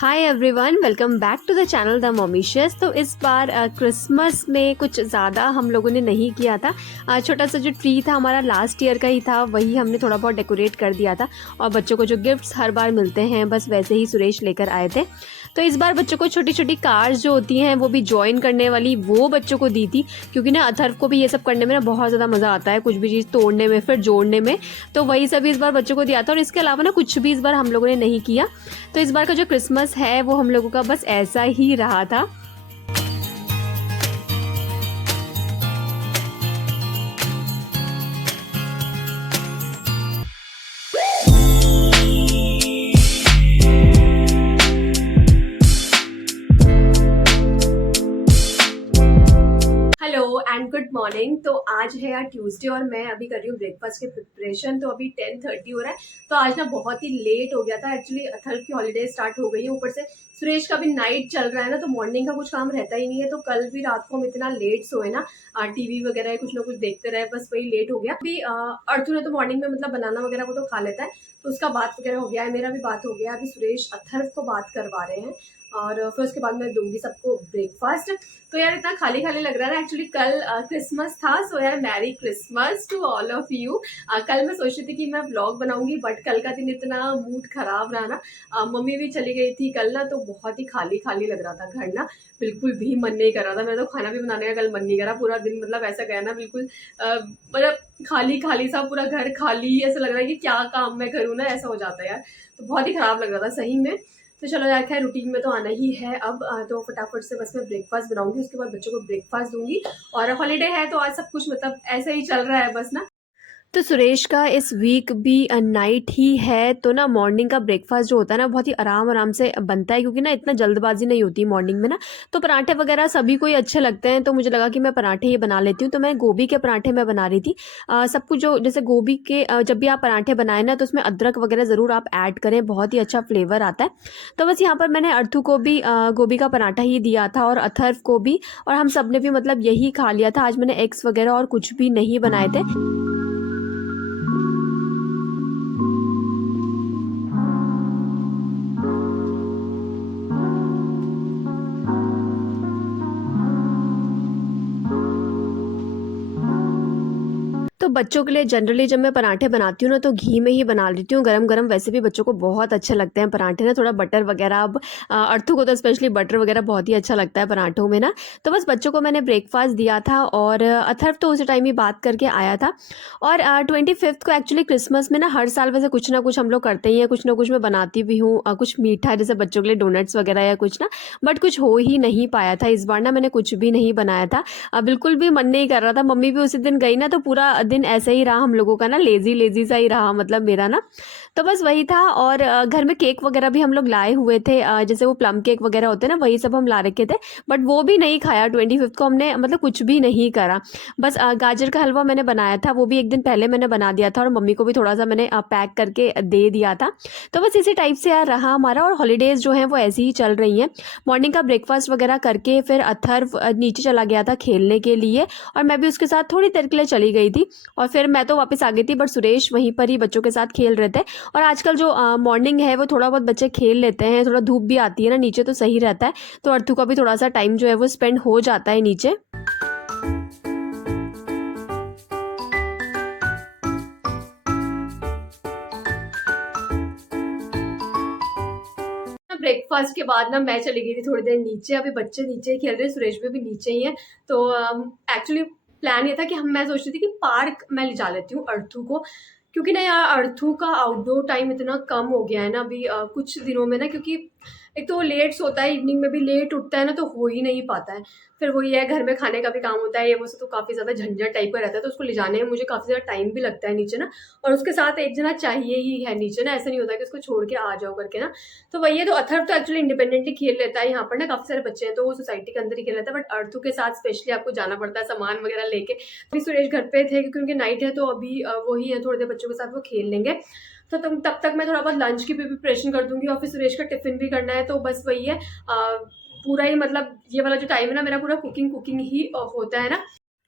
Hi everyone, welcome back to the channel the Mommicious. तो इस बार Christmas में कुछ ज़्यादा हम लोगों ने नहीं किया था। छोटा सा जो ट्री था हमारा लास्ट ईयर का ही था, वही हमने थोड़ा बहुत डेकोरेट कर दिया था। और बच्चों को जो गिफ्ट्स हर बार मिलते हैं बस वैसे ही सुरेश लेकर आए थे। तो इस बार बच्चों को छोटी छोटी कार्स जो होती हैं वो भी ज्वाइन करने वाली वो बच्चों को दी थी, क्योंकि ना अथर्व को भी ये सब करने में ना बहुत ज़्यादा मज़ा आता है, कुछ भी चीज़ तोड़ने में फिर जोड़ने में। तो वही सब इस बार बच्चों को दिया था। और इसके अलावा ना कुछ भी इस बार हम लोगों ने नहीं किया। तो इस बार का जो क्रिसमस है वो हम लोगों का बस ऐसा ही रहा था। Hello and good morning. तो आज है यार ट्यूसडे और मैं अभी कर रही हूँ ब्रेकफास्ट की प्रिपरेशन। तो अभी 10:30 हो रहा है। तो आज ना बहुत ही लेट हो गया था। एक्चुअली अथर्व की हॉलीडे स्टार्ट हो गई है, ऊपर से सुरेश का भी नाइट चल रहा है ना, तो मॉर्निंग का कुछ काम रहता ही नहीं है। तो कल भी रात को हम इतना लेट सोए ना, टीवी वगैरह कुछ ना कुछ देखते रहे, बस वही लेट हो गया। अभी अर्थू ने तो मॉर्निंग में मतलब बनाना वगैरह वो तो खा लेता है, तो उसका बात वगैरह हो गया है, मेरा भी बात हो गया। अभी सुरेश अथर्व को बात करवा रहे हैं और फिर उसके बाद मैं दूंगी सबको ब्रेकफास्ट। तो यार इतना खाली खाली लग रहा है ना। एक्चुअली कल क्रिसमस था, सो यार merry Christmas to all of you. कल मैं सोच रही थी कि मैं व्लॉग बनाऊंगी, बट कल का दिन इतना मूड खराब रहा ना। मम्मी भी चली गई थी कल ना, तो बहुत ही खाली खाली लग रहा था घर ना। बिल्कुल भी मन नहीं कर रहा था। मेरा तो खाना भी बनाने का कल मन नहीं करा। पूरा दिन मतलब ऐसा गया ना, बिल्कुल मतलब खाली खाली सा, पूरा घर खाली। ऐसा लग रहा है कि क्या काम मैं करूँ ना, ऐसा हो जाता है यार। तो बहुत ही खराब लग रहा था सही में। तो चलो यार, खैर रूटीन में तो आना ही है अब। तो फटाफट से बस मैं ब्रेकफास्ट बनाऊंगी, उसके बाद बच्चों को ब्रेकफास्ट दूंगी। और हॉलीडे है तो आज सब कुछ मतलब ऐसे ही चल रहा है बस ना। तो सुरेश का इस वीक भी नाइट ही है, तो ना मॉर्निंग का ब्रेकफास्ट जो होता है ना बहुत ही आराम आराम से बनता है, क्योंकि ना इतना जल्दबाजी नहीं होती मॉर्निंग में ना। तो पराठे वगैरह सभी को ही अच्छे लगते हैं, तो मुझे लगा कि मैं पराठे ही बना लेती हूँ। तो मैं गोभी के पराठे मैं बना रही थी। सब कुछ जो जैसे गोभी के जब भी आप पराठे बनाए ना, तो उसमें अदरक वगैरह ज़रूर आप ऐड करें, बहुत ही अच्छा फ्लेवर आता है। तो बस यहाँ पर मैंने अर्थू को भी गोभी का पराठा ही दिया था और अथर्व को भी। और हम सब ने भी मतलब यही खा लिया था। आज मैंने एग्स वगैरह और कुछ भी नहीं बनाए थे। तो बच्चों के लिए जनरली जब मैं पराठे बनाती हूँ ना, तो घी में ही बना लेती हूँ गरम गरम। वैसे भी बच्चों को बहुत अच्छे लगते हैं पराठे ना, थोड़ा बटर वगैरह। अब अर्थू को तो स्पेशली बटर वगैरह बहुत ही अच्छा लगता है पराठों में ना। तो बस बच्चों को मैंने ब्रेकफास्ट दिया था और अथर्व तो उसी टाइम ही बात करके आया था। और 25th को एक्चुअली क्रिसमस में ना हर साल वैसे कुछ ना कुछ हम लोग करते ही हैं, कुछ ना कुछ मैं बनाती भी हूँ। कुछ मीठा जैसे बच्चों के लिए डोनट्स वगैरह या कुछ ना, बट कुछ हो ही नहीं पाया था इस बार ना। मैंने कुछ भी नहीं बनाया था। बिल्कुल भी मन नहीं कर रहा था। मम्मी भी उसी दिन गई ना, तो पूरा दिन ऐसे ही रहा हम लोगों का ना, लेजी लेजी सा ही रहा मतलब मेरा ना। तो बस वही था। और घर में केक वगैरह भी हम लोग लाए हुए थे, जैसे वो प्लम केक वगैरह होते हैं ना, वही सब हम ला रखे थे। बट वो भी नहीं खाया 25th को हमने, मतलब कुछ भी नहीं करा। बस गाजर का हलवा मैंने बनाया था, वो भी एक दिन पहले मैंने बना दिया था और मम्मी को भी थोड़ा सा मैंने पैक करके दे दिया था। तो बस इसी टाइप से यार रहा हमारा। और हॉलीडेज़ जो हैं वो ऐसी ही चल रही हैं। मॉर्निंग का ब्रेकफास्ट वगैरह करके फिर अथर्व नीचे चला गया था खेलने के लिए, और मैं भी उसके साथ थोड़ी देर के लिए चली गई थी। और फिर मैं तो वापस आ गई थी, बट सुरेश वहीं पर ही बच्चों के साथ खेल रहे थे। और आजकल जो मॉर्निंग है वो थोड़ा बहुत बच्चे खेल लेते हैं, थोड़ा धूप भी आती है ना नीचे, तो सही रहता है। तो अर्थू का भी थोड़ा सा टाइम जो है वो स्पेंड हो जाता है नीचे। ब्रेकफास्ट के बाद ना मैं चली गई थी थोड़ी देर नीचे। अभी बच्चे नीचे ही खेल रहे हैं, सुरेश भी नीचे ही है। तो एक्चुअली प्लान ये था कि मैं सोच रही थी कि पार्क मैं ले जा लेती हूँ अर्थू को, क्योंकि ना यार अर्थू का आउटडोर टाइम इतना कम हो गया है ना अभी कुछ दिनों में ना। क्योंकि एक तो वो लेट सोता है, इवनिंग में भी लेट उठता है ना, तो हो ही नहीं पाता है। फिर वही है, घर में खाने का भी काम होता है, ये वो सब तो काफ़ी ज़्यादा झंझट टाइप का रहता है। तो उसको ले जाने में मुझे काफ़ी ज़्यादा टाइम भी लगता है नीचे ना। और उसके साथ एक जना चाहिए ही है नीचे ना, ऐसा नहीं होता कि उसको छोड़ के आ जाओ करके ना। तो वही है। तो अथर्व तो एक्चुअली इंडिपेंडेंटली खेल लेता है। यहाँ पर ना काफ़ी सारे बच्चे हैं, तो वो सोसाइटी के अंदर ही खेल लेता है। बट अर्थू के साथ स्पेशली आपको जाना पड़ता है सामान वगैरह लेके। अभी सुरेश घर पे थे क्योंकि उनकी नाइट है, तो अभी वही है, थोड़ी देर बच्चों के साथ वो खेल लेंगे। तो तब तक मैं थोड़ा बहुत लंच की भी प्रिपरेशन कर दूंगी, और फिर सुरेश का टिफिन भी करना है। तो बस वही है। पूरा ही मतलब ये वाला जो टाइम है ना मेरा, पूरा कुकिंग कुकिंग ही होता है ना।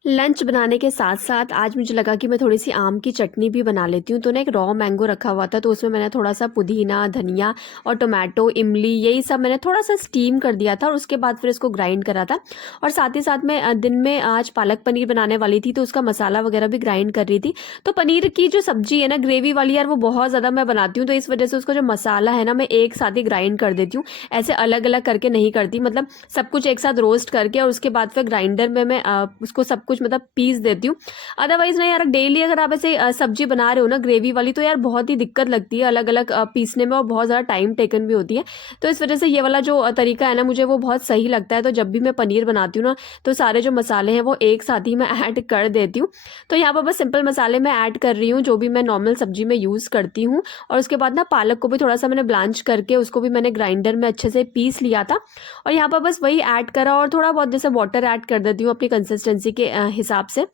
लंच बनाने के साथ-साथ आज मुझे लगा कि मैं थोड़ी-सी आम की चटनी भी बना लेती हूँ। तो ना एक रॉ मैंगो रखा हुआ था, तो उसमें मैंने थोड़ा-सा पुदीना, धनिया और टोमेटो, इमली यही सब मैंने थोड़ा-सा स्टीम कर दिया था और उसके बाद फिर इसको ग्राइंड करा था। और साथ ही साथ मैं दिन में आज पालक पनीर बनाने वाली थी, तो उसका मसाला वगैरह भी ग्राइंड कर रही थी। तो पनीर की जो सब्ज़ी है ना ग्रेवी वाली यार, वो बहुत ज़्यादा मैं बनाती हूँ, तो इस वज़ह से उसका जो मसाला है ना मैं एक साथ ही ग्राइंड कर देती हूँ। ऐसे अलग-अलग करके नहीं करती, मतलब सब कुछ एक साथ रोस्ट करके और उसके बाद फिर ग्राइंडर में मैं उसको सब कुछ मतलब पीस देती हूँ। अदरवाइज़ ना यार, डेली अगर आप ऐसे सब्जी बना रहे हो ना ग्रेवी वाली, तो यार बहुत ही दिक्कत लगती है अलग-अलग पीसने में और बहुत ज़्यादा टाइम टेकन भी होती है। तो इस वज़ह से ये वाला जो तरीका है ना मुझे वो बहुत सही लगता है। तो जब भी मैं पनीर बनाती हूँ ना, तो सारे जो मसाले हैं वो एक साथ ही मैं ऐड कर देती हूँ। तो यहाँ पर बस सिंपल मसाले मैं ऐड कर रही हूँ जो भी मैं नॉर्मल सब्जी में यूज़ करती हूँ। और उसके बाद ना पालक को भी थोड़ा-सा मैंने ब्लांच करके उसको भी मैंने ग्राइंडर में अच्छे से पीस लिया था। और यहाँ पर बस वही ऐड करा और थोड़ा बहुत जैसे वाटर ऐड कर देती हूँ अपनी कंसिस्टेंसी के हिसाब से।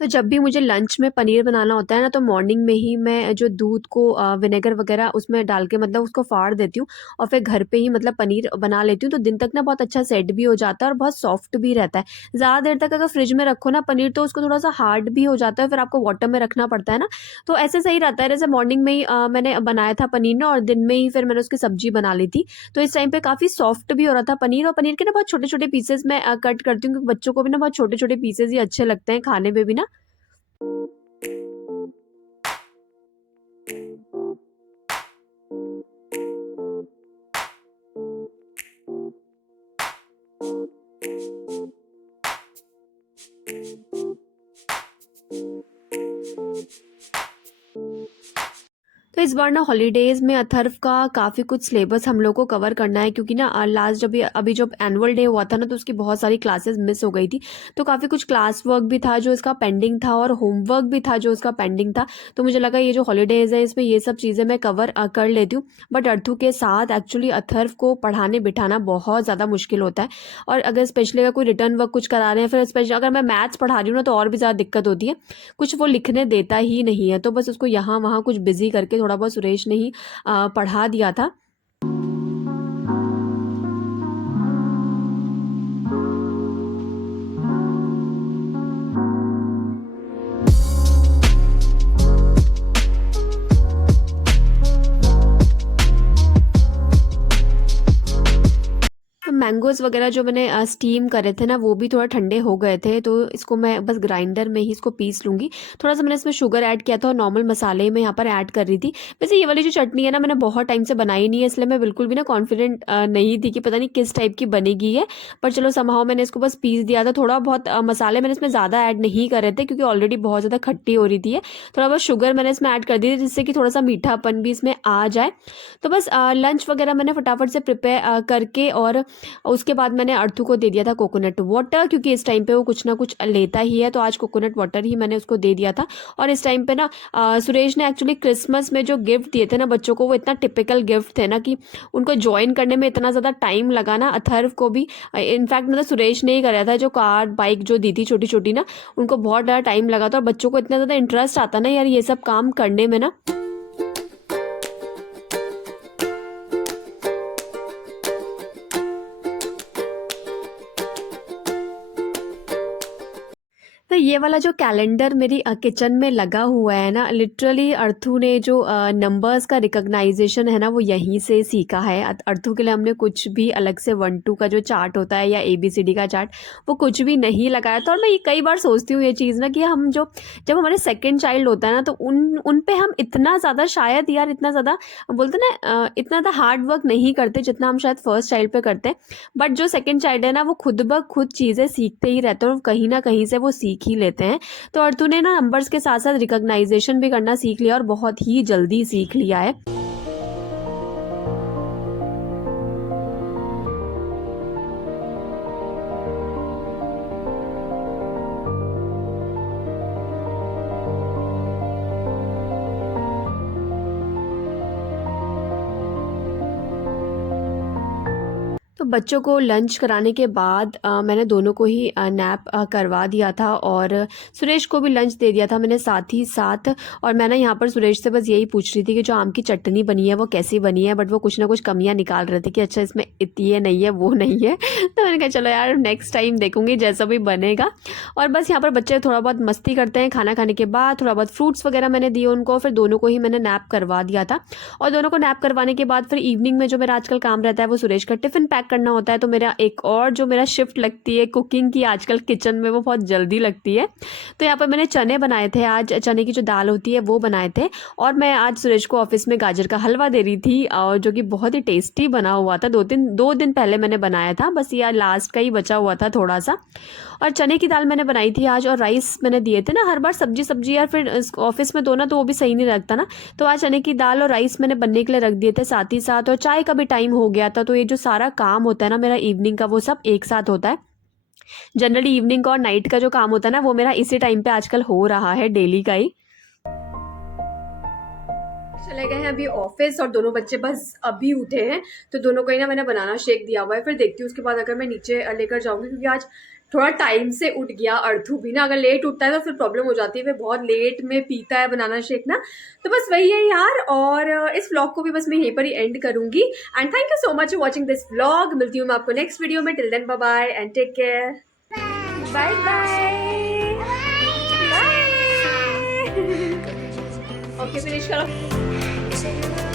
तो जब भी मुझे लंच में पनीर बनाना होता है ना, तो मॉर्निंग में ही मैं जो दूध को विनेगर वगैरह उसमें डाल के मतलब उसको फाड़ देती हूँ और फिर घर पे ही मतलब पनीर बना लेती हूँ। तो दिन तक ना बहुत अच्छा सेट भी हो जाता है और बहुत सॉफ्ट भी रहता है। ज़्यादा देर तक अगर फ्रिज में रखो ना पनीर, तो उसको थोड़ा सा हार्ड भी हो जाता है, फिर आपको वाटर में रखना पड़ता है ना। तो ऐसे सही रहता है, जैसे मॉर्निंग में ही मैंने बनाया था पनीर ना, और दिन में ही फिर मैंने उसकी सब्जी बना ली थी। तो इस टाइम पे काफ़ी सॉफ्ट भी हो रहा था पनीर, और पनीर के ना बहुत छोटे छोटे पीसेस में कट करती हूँ, क्योंकि बच्चों को भी ना बहुत छोटे छोटे पीसेस ही अच्छे लगते हैं खाने में भी ना। तो इस बार ना हॉलीडेज़ में अथर्व का काफ़ी कुछ सिलेबस हम लोग को कवर करना है, क्योंकि ना लास्ट जब ये अभी जब एनुअल डे हुआ था ना, तो उसकी बहुत सारी क्लासेस मिस हो गई थी। तो काफ़ी कुछ क्लास वर्क भी था जो इसका पेंडिंग था और होमवर्क भी था जो उसका पेंडिंग था। तो मुझे लगा ये जो हॉलीडेज़ है इसमें ये सब चीज़ें मैं कवर कर लेती हूँ। बट अर्थू के साथ एक्चुअली अथर्व को पढ़ाने बिठाना बहुत ज़्यादा मुश्किल होता है। और अगर स्पेशली अगर कोई रिटर्न वर्क कुछ करा रहे हैं, फिर स्पेशली अगर मैं मैथ्स पढ़ा रही हूँ ना, तो और भी ज़्यादा दिक्कत होती है। कुछ वो लिखने देता ही नहीं है, तो बस उसको यहाँ-वहाँ कुछ बिज़ी करके थोड़ा बहुत सुरेश ने ही पढ़ा दिया था। तो मैंगोज़ वग़ैरह जो मैंने स्टीम करे थे ना, वो भी थोड़ा ठंडे हो गए थे, तो इसको मैं बस ग्राइंडर में ही इसको पीस लूँगी। थोड़ा-सा मैंने इसमें शुगर ऐड किया था और नॉर्मल मसाले मैं यहाँ पर ऐड कर रही थी। वैसे ये वाली जो चटनी है ना, मैंने बहुत टाइम से बनाई नहीं है, इसलिए मैं बिल्कुल भी ना कॉन्फिडेंट नहीं थी कि पता नहीं किस टाइप की बनेगी ये। पर चलो समहाउ मैंने इसको बस पीस दिया था। थोड़ा बहुत मसाले मैंने इसमें ज़्यादा ऐड नहीं करे थे, क्योंकि ऑलरेडी बहुत ज़्यादा खट्टी हो रही थी ये। थोड़ा बहुत शुगर मैंने इसमें ऐड कर दी थी, जिससे कि थोड़ा-सा मीठापन भी इसमें आ जाए। तो बस लंच वग़ैरह मैंने फटाफट से प्रिपेयर करके, और उसके बाद मैंने अर्थू को दे दिया था कोकोनट वाटर, क्योंकि इस टाइम पे वो कुछ ना कुछ लेता ही है, तो आज कोकोनट वाटर ही मैंने उसको दे दिया था। और इस टाइम पे ना सुरेश ने एक्चुअली क्रिसमस में जो गिफ्ट दिए थे ना बच्चों को, वो इतना टिपिकल गिफ्ट थे ना कि उनको ज्वाइन करने में इतना ज़्यादा टाइम लगा ना, अथर्व को भी। इनफैक्ट मतलब सुरेश ने ही कराया था, जो कार बाइक जो दी थी छोटी छोटी ना, उनको बहुत ज़्यादा टाइम लगा था। और बच्चों को इतना ज़्यादा इंटरेस्ट आता ना यार ये सब काम करने में ना। तो ये वाला जो कैलेंडर मेरी किचन में लगा हुआ है ना, लिटरली अर्थू ने जो नंबर्स का रिकॉग्नाइजेशन है ना, वो यहीं से सीखा है। अर्थू के लिए हमने कुछ भी अलग से 1-2 का जो चार्ट होता है या ABCD का चार्ट, वो कुछ भी नहीं लगाया था। और मैं ये कई बार सोचती हूँ ये चीज़ ना, कि हम जो जब हमारे सेकंड चाइल्ड होता है ना, तो उन पे हम इतना ज़्यादा शायद यार इतना ज़्यादा बोलते हैं ना, इतना ज़्यादा हार्ड वर्क नहीं करते जितना हम शायद फर्स्ट चाइल्ड पे करते हैं। बट जो सेकंड चाइल्ड है ना, वो खुद ब खुद चीज़ें सीखते ही रहते हैं और कहीं न कहीं से वो सीख ही लेते हैं। तो अर्तु ने ना नंबर्स के साथ-साथ रिकॉग्नाइज़ेशन भी करना सीख लिया और बहुत ही जल्दी सीख लिया है। बच्चों को लंच कराने के बाद मैंने दोनों को ही नैप करवा दिया था और सुरेश को भी लंच दे दिया था मैंने साथ ही साथ। और मैं ना यहाँ पर सुरेश से बस यही पूछ रही थी कि जो आम की चटनी बनी है वो कैसी बनी है, बट वो कुछ ना कुछ कमियां निकाल रहे थे कि अच्छा इसमें ये नहीं है वो नहीं है। तो मैंने कहा चलो यार नेक्स्ट टाइम देखूंगी जैसा भी बनेगा। और बस यहाँ पर बच्चे थोड़ा बहुत मस्ती करते हैं, खाना खाने के बाद थोड़ा बहुत फ्रूट्स वगैरह मैंने दिए उनको, फिर दोनों को ही मैंने नैप करवा दिया था। और दोनों को नैप करवाने के बाद फिर इवनिंग में जो मेरा आजकल काम रहता है वो सुरेश का टिफ़िन पैक करना होता है। तो मेरा एक और जो मेरा शिफ्ट लगती है कुकिंग की आजकल किचन में वो बहुत जल्दी लगती है। तो यहाँ पर मैंने चने बनाए थे, आज चने की जो दाल होती है वो बनाए थे। और मैं आज सुरेश को ऑफिस में गाजर का हलवा दे रही थी और जो कि बहुत ही टेस्टी बना हुआ था। 2 दिन पहले मैंने बनाया था, बस ये लास्ट का ही बचा हुआ था थोड़ा सा। और चने की दाल मैंने बनाई थी आज, और राइस मैंने दिए थे ना, हर बार सब्जी यार फिर ऑफिस में दो ना तो वो भी सही नहीं लगता ना। तो आज चने की दाल और राइस मैंने बनने के लिए रख दिए थे साथ ही साथ, और चाय का भी टाइम हो गया था। तो ये जो सारा काम होता है ना मेरा इवनिंग का वो सब एक साथ होता है। जनरली इवनिंग का और नाइट का जो काम होता है ना वो मेरा इसी टाइम पे आजकल हो रहा है, डेली का ही। चले गए हैं अभी ऑफिस और दोनों बच्चे बस अभी उठे हैं, तो दोनों को ही ना मैंने बनाना शेक दिया हुआ है। फिर देखती हूँ उसके बाद अगर मैं नीचे लेकर जाऊंगी, क्योंकि आज थोड़ा टाइम से उठ गया अर्थू भी ना। अगर लेट उठता है तो फिर प्रॉब्लम हो जाती है, फिर बहुत लेट में पीता है बनाना शेक ना। तो बस वही है यार। और इस व्लॉग को भी बस मैं यहीं पर ही एंड करूंगी। And thank you so much for watching this vlog. मिलती हूँ मैं आपको नेक्स्ट वीडियो में। Till then bye bye and take care. Bye bye. Okay finish करो।